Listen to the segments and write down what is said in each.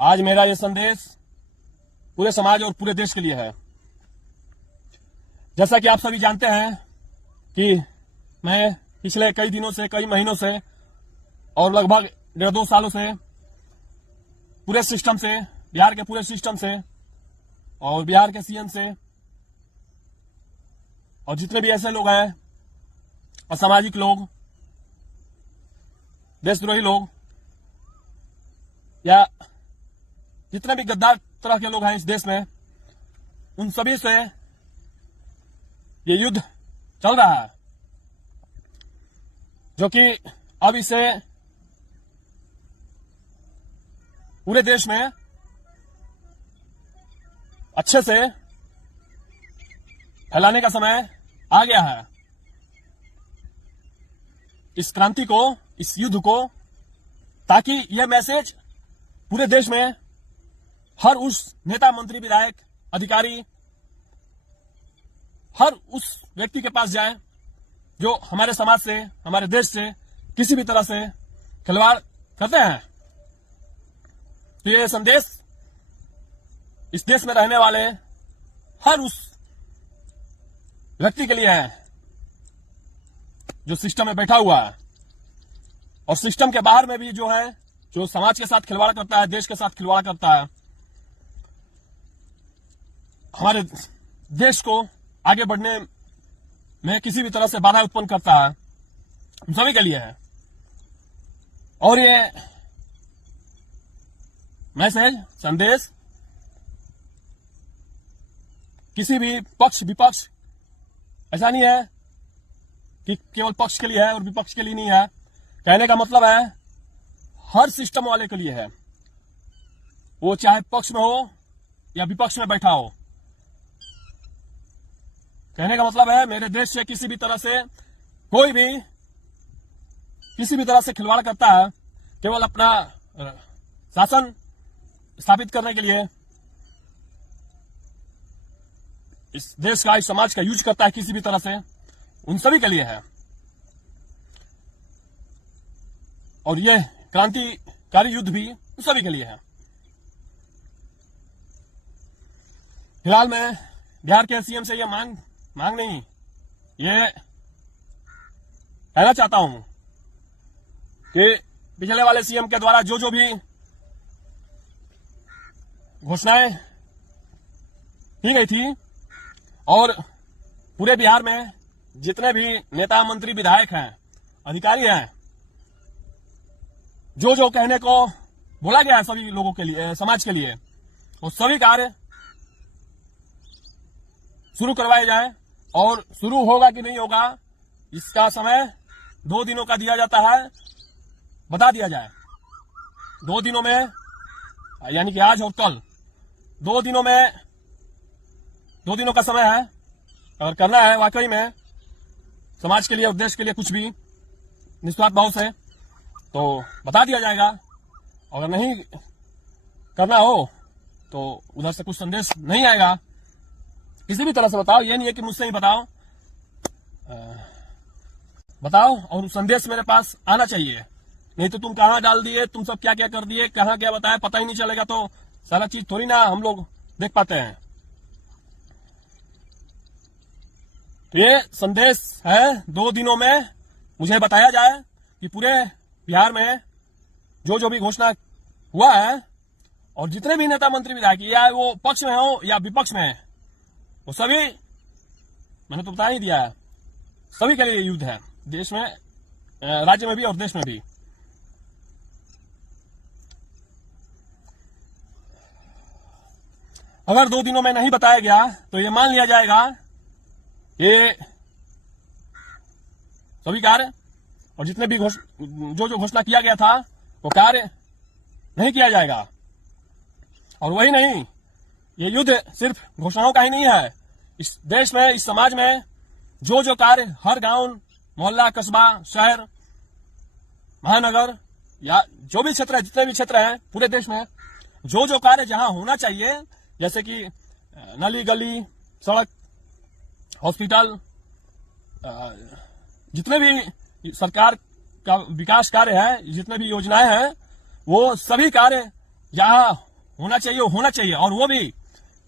आज मेरा ये संदेश पूरे समाज और पूरे देश के लिए है। जैसा कि आप सभी जानते हैं कि मैं पिछले कई दिनों से, कई महीनों से और लगभग 1.5-2 सालों से पूरे सिस्टम से, बिहार के पूरे सिस्टम से और बिहार के सीएम से और जितने भी ऐसे लोग हैं, असामाजिक लोग, देशद्रोही लोग या जितने भी गद्दार तरह के लोग हैं इस देश में, उन सभी से ये युद्ध चल रहा है, जो कि अब इसे पूरे देश में अच्छे से फैलाने का समय आ गया है। इस क्रांति को, इस युद्ध को, ताकि यह मैसेज पूरे देश में हर उस नेता, मंत्री, विधायक, अधिकारी, हर उस व्यक्ति के पास जाए जो हमारे समाज से, हमारे देश से किसी भी तरह से खिलवाड़ करते हैं। तो ये संदेश इस देश में रहने वाले हर उस व्यक्ति के लिए है जो सिस्टम में बैठा हुआ है और सिस्टम के बाहर में भी जो है, जो समाज के साथ खिलवाड़ करता है, देश के साथ खिलवाड़ करता है, हमारे देश को आगे बढ़ने में किसी भी तरह से बाधा उत्पन्न करता है, हम सभी के लिए है। और ये मैसेज, संदेश किसी भी पक्ष, विपक्ष, ऐसा नहीं है कि केवल पक्ष के लिए है और विपक्ष के लिए नहीं है। कहने का मतलब है हर सिस्टम वाले के लिए है, वो चाहे पक्ष में हो या विपक्ष में बैठा हो। कहने का मतलब है मेरे देश से किसी भी तरह से कोई भी किसी भी तरह से खिलवाड़ करता है, केवल अपना शासन स्थापित करने के लिए, इस देश का, इस समाज का यूज करता है किसी भी तरह से, उन सभी के लिए है। और यह क्रांतिकारी युद्ध भी उन सभी के लिए है। फिलहाल मैं बिहार के सीएम से यह मांग नहीं, ये कहना चाहता हूं कि पिछले वाले सीएम के द्वारा जो भी घोषणाएं की गई थी और पूरे बिहार में जितने भी नेता, मंत्री, विधायक हैं, अधिकारी हैं, जो कहने को बोला गया है सभी लोगों के लिए, समाज के लिए, वो सभी कार्य शुरू करवाए जाए। और शुरू होगा कि नहीं होगा इसका समय 2 दिनों का दिया जाता है, बता दिया जाए। 2 दिनों में, यानी कि आज और कल, 2 दिनों में, 2 दिनों का समय है। अगर करना है वाकई में समाज के लिए और देश के लिए कुछ भी निस्वार्थ भाव से, तो बता दिया जाएगा। अगर नहीं करना हो तो उधर से कुछ संदेश नहीं आएगा। किसी भी तरह से बताओ, ये नहीं है कि मुझसे ही बताओ, बताओ और संदेश मेरे पास आना चाहिए। नहीं तो तुम कहां डाल दिए, तुम सब क्या क्या कर दिए, कहां क्या बताया, पता ही नहीं चलेगा, तो सारा चीज थोड़ी ना हम लोग देख पाते हैं। तो ये संदेश है, 2 दिनों में मुझे बताया जाए कि पूरे बिहार में जो भी घोषणा हुआ है और जितने भी नेता, मंत्री, विधायक, या वो पक्ष में हो या विपक्ष में, वो सभी, मैंने तो बता ही दिया है, सभी के लिए युद्ध है, देश में, राज्य में भी और देश में भी। अगर 2 दिनों में नहीं बताया गया तो ये मान लिया जाएगा ये सभी कार्य और जितने भी जो घोषणा किया गया था वो कार्य नहीं किया जाएगा। और वही नहीं, ये युद्ध सिर्फ घोषणाओं का ही नहीं है। इस देश में, इस समाज में जो कार्य हर गांव, मोहल्ला, कस्बा, शहर, महानगर या जो भी क्षेत्र है, जितने भी क्षेत्र हैं पूरे देश में, जो कार्य जहां होना चाहिए, जैसे कि नाली, गली, सड़क, हॉस्पिटल, जितने भी सरकार का विकास कार्य है, जितने भी योजनाएं हैं, वो सभी कार्य जहां होना चाहिए और वो भी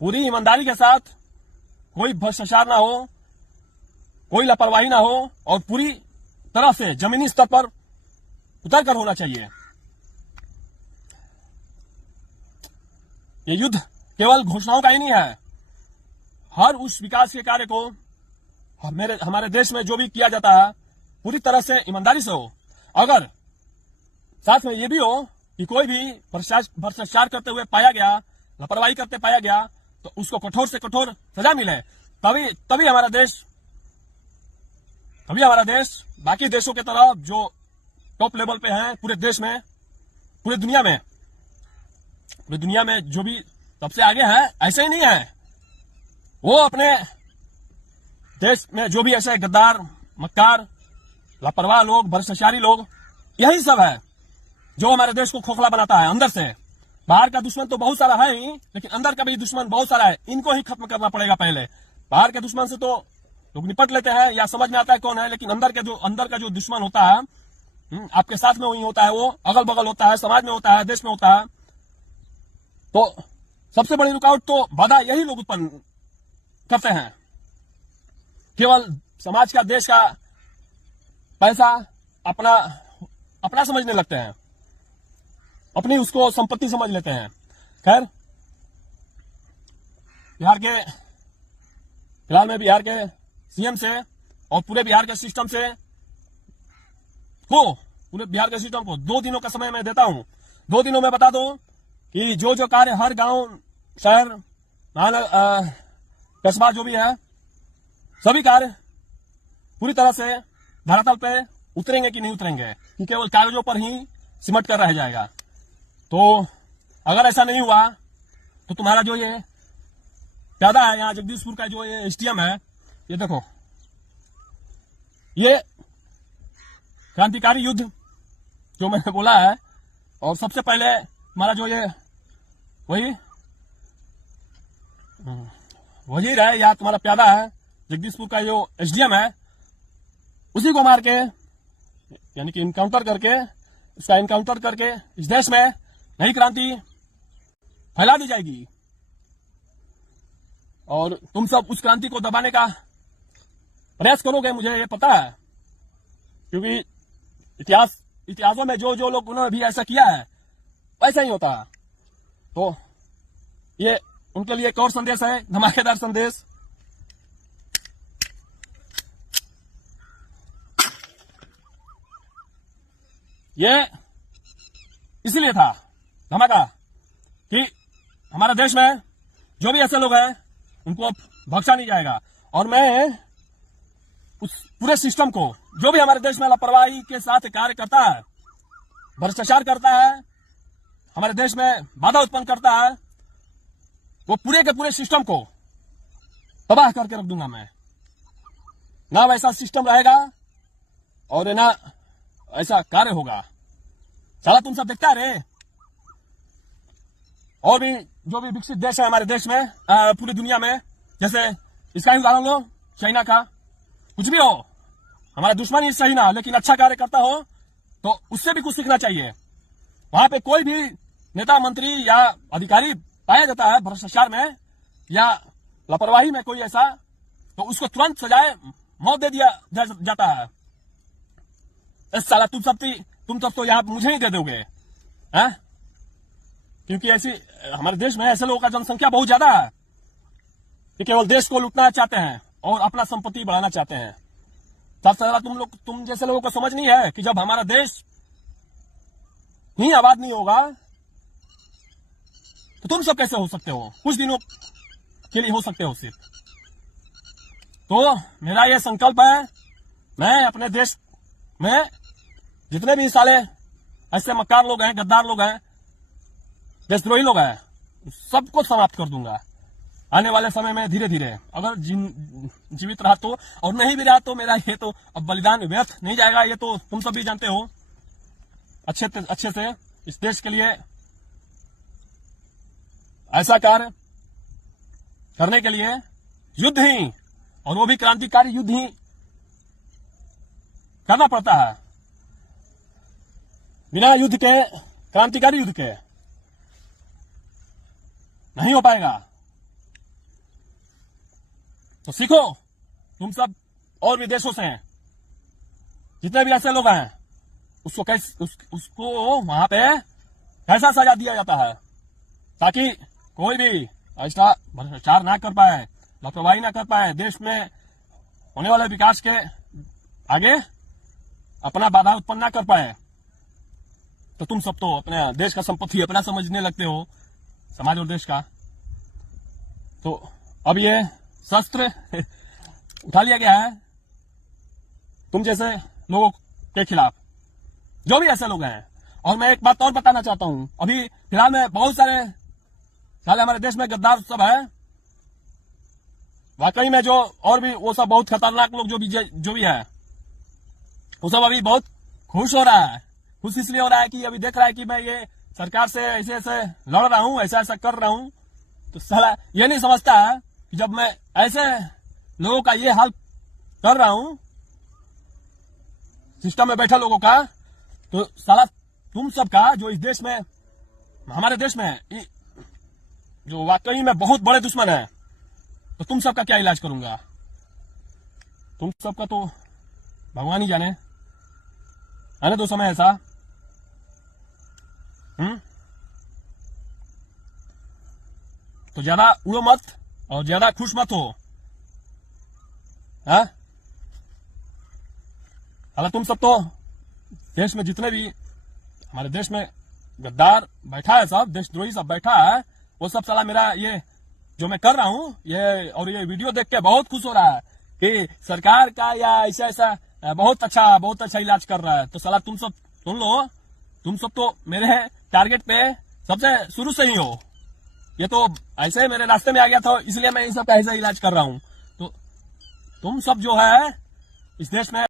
पूरी ईमानदारी के साथ, कोई भ्रष्टाचार ना हो, कोई लापरवाही ना हो और पूरी तरह से जमीनी स्तर पर उतर कर होना चाहिए। ये युद्ध केवल घोषणाओं का ही नहीं है, हर उस विकास के कार्य को हमारे देश में जो भी किया जाता है पूरी तरह से ईमानदारी से हो। अगर साथ में ये भी हो कि कोई भी भ्रष्टाचार करते हुए पाया गया, लापरवाही करते पाया गया, तो उसको कठोर से कठोर सजा मिले, तभी हमारा देश बाकी देशों की तरह जो टॉप लेवल पे है पूरे देश में, पूरी दुनिया में जो भी सबसे आगे है, ऐसे ही नहीं है। वो अपने देश में जो भी ऐसे गद्दार, मक्कार, लापरवाह लोग, भ्रष्टाचारी लोग, यही सब है जो हमारे देश को खोखला बनाता है अंदर से। बाहर का दुश्मन तो बहुत सारा है ही, लेकिन अंदर का भी दुश्मन बहुत सारा है। इनको ही खत्म करना पड़ेगा पहले। बाहर के दुश्मन से तो लोग निपट लेते हैं या समझ में आता है कौन है, लेकिन अंदर का जो दुश्मन होता है, आपके साथ में वही होता है, वो अगल बगल होता है, समाज में होता है, देश में होता है। तो सबसे बड़ी रुकावट तो बाधा यही लोग उत्पन्न करते हैं। केवल समाज का, देश का पैसा अपना समझने लगते हैं, अपनी उसको संपत्ति समझ लेते हैं। खैर, फिलहाल मैं बिहार के सीएम से और पूरे बिहार के सिस्टम को 2 दिनों का समय मैं देता हूं। 2 दिनों में बता दो कि जो कार्य हर गांव, शहर, कस्बा जो भी है, सभी कार्य पूरी तरह से धरातल पे उतरेंगे कि नहीं उतरेंगे, कि केवल कागजों पर ही सिमट कर रह जाएगा। तो अगर ऐसा नहीं हुआ तो तुम्हारा जो ये प्यादा है यहाँ जगदीशपुर का, जो ये एसडीएम है, ये देखो, ये क्रांतिकारी युद्ध जो मैंने बोला है, और सबसे पहले हमारा जो ये वजीर है या तुम्हारा प्यादा है, जगदीशपुर का जो एसडीएम है, उसी को मार के, यानी कि इनकाउंटर करके इस देश में नई क्रांति फैला दी जाएगी। और तुम सब उस क्रांति को दबाने का प्रयास करोगे, मुझे ये पता है, क्योंकि इतिहासों में जो लोग उन्होंने भी ऐसा किया है वैसा ही होता है। तो ये उनके लिए एक और संदेश है, धमाकेदार संदेश। ये इसलिए था धमाका कि हमारे देश में जो भी ऐसे लोग हैं उनको अब बख्शा नहीं जाएगा। और मैं उस पूरे सिस्टम को, जो भी हमारे देश में लापरवाही के साथ कार्य करता है, भ्रष्टाचार करता है, हमारे देश में बाधा उत्पन्न करता है, वो पूरे के पूरे सिस्टम को तबाह करके रख दूंगा मैं। ना वैसा सिस्टम रहेगा और ना ऐसा कार्य होगा। साला तुम सब देखता रहे। और भी जो भी विकसित देश है हमारे देश में, पूरी दुनिया में, जैसे इसका ही उदाहरण लो, चाइना का। कुछ भी हो, हमारा दुश्मन ही सही ना, लेकिन अच्छा कार्य करता हो तो उससे भी कुछ सीखना चाहिए। वहां पे कोई भी नेता, मंत्री या अधिकारी पाया जाता है भ्रष्टाचार में या लापरवाही में कोई ऐसा, तो उसको तुरंत सजाए मौत दे दिया जाता है। इस साला तुम सब तो यहाँ मुझे ही दे दोगे, हैं? क्योंकि ऐसी हमारे देश में ऐसे लोगों का जनसंख्या बहुत ज्यादा है कि केवल देश को लूटना चाहते हैं और अपना संपत्ति बढ़ाना चाहते हैं। सबसे ज्यादा तुम जैसे लोगों को समझ नहीं है कि जब हमारा देश ही आबाद नहीं होगा तो तुम सब कैसे हो सकते हो, कुछ दिनों के लिए हो सकते हो सिर्फ। तो मेरा ये संकल्प है, मैं अपने देश में जितने भी साले ऐसे मक्कार लोग हैं, गद्दार लोग हैं, देशद्रोही लोग हैं, सबको समाप्त कर दूंगा आने वाले समय में धीरे धीरे। अगर जीवित रहा तो, और नहीं भी रहा तो मेरा ये तो अब बलिदान व्यर्थ नहीं जाएगा। ये तो तुम सब भी जानते हो अच्छे से। इस देश के लिए ऐसा कार्य करने के लिए युद्ध ही, और वो भी क्रांतिकारी युद्ध ही करना पड़ता है। बिना युद्ध के, क्रांतिकारी युद्ध के नहीं हो पाएगा। तो सीखो तुम सब और भी देशों से हैं, जितने भी ऐसे लोग हैं, उसको उसको वहां पे कैसा सजा दिया जाता है ताकि कोई भी ऐसा भ्रष्टाचार ना कर पाए, लापरवाही ना कर पाए, देश में होने वाले विकास के आगे अपना बाधा उत्पन्न ना कर पाए। तो तुम सब तो अपने देश का संपत्ति अपना समझने लगते हो, समाज और देश का। तो अब ये शस्त्र उठा लिया गया है तुम जैसे लोगों के खिलाफ, जो भी ऐसे लोग हैं। और मैं एक बात और बताना चाहता हूं, अभी फिलहाल में बहुत सारे हमारे देश में गद्दार सब है, वाकई में जो और भी वो सब बहुत खतरनाक लोग जो भी है, वो सब अभी बहुत खुश हो रहा है। खुश इसलिए हो रहा है कि अभी देख रहा है कि मैं ये सरकार से ऐसे ऐसे लड़ रहा हूं, ऐसा ऐसा कर रहा हूं। तो साला ये नहीं समझता है कि जब मैं ऐसे लोगों का ये हाल कर रहा हूं, सिस्टम में बैठे लोगों का, तो साला तुम सबका जो इस देश में, हमारे देश में जो वाकई में बहुत बड़े दुश्मन है, तो तुम सबका क्या इलाज करूंगा? तुम सबका तो भगवान ही जाने, है ना? तो समय ऐसा तो ज्यादा उड़ो मत और ज्यादा खुश मत हो। हाँ, तुम सब तो देश में जितने भी हमारे देश में गद्दार बैठा है, सब देशद्रोही सब बैठा है, वो सब साला मेरा ये जो मैं कर रहा हूं ये वीडियो देख के बहुत खुश हो रहा है कि सरकार का या ऐसा ऐसा बहुत अच्छा इलाज कर रहा है। तो साला तुम सब सुन लो, तुम सब तो मेरे टारगेट पे सबसे शुरू से ही हो। ये तो ऐसे मेरे रास्ते में आ गया था, इसलिए मैं इन सब का ऐसा इलाज कर रहा हूं। तो तुम सब जो है इस देश में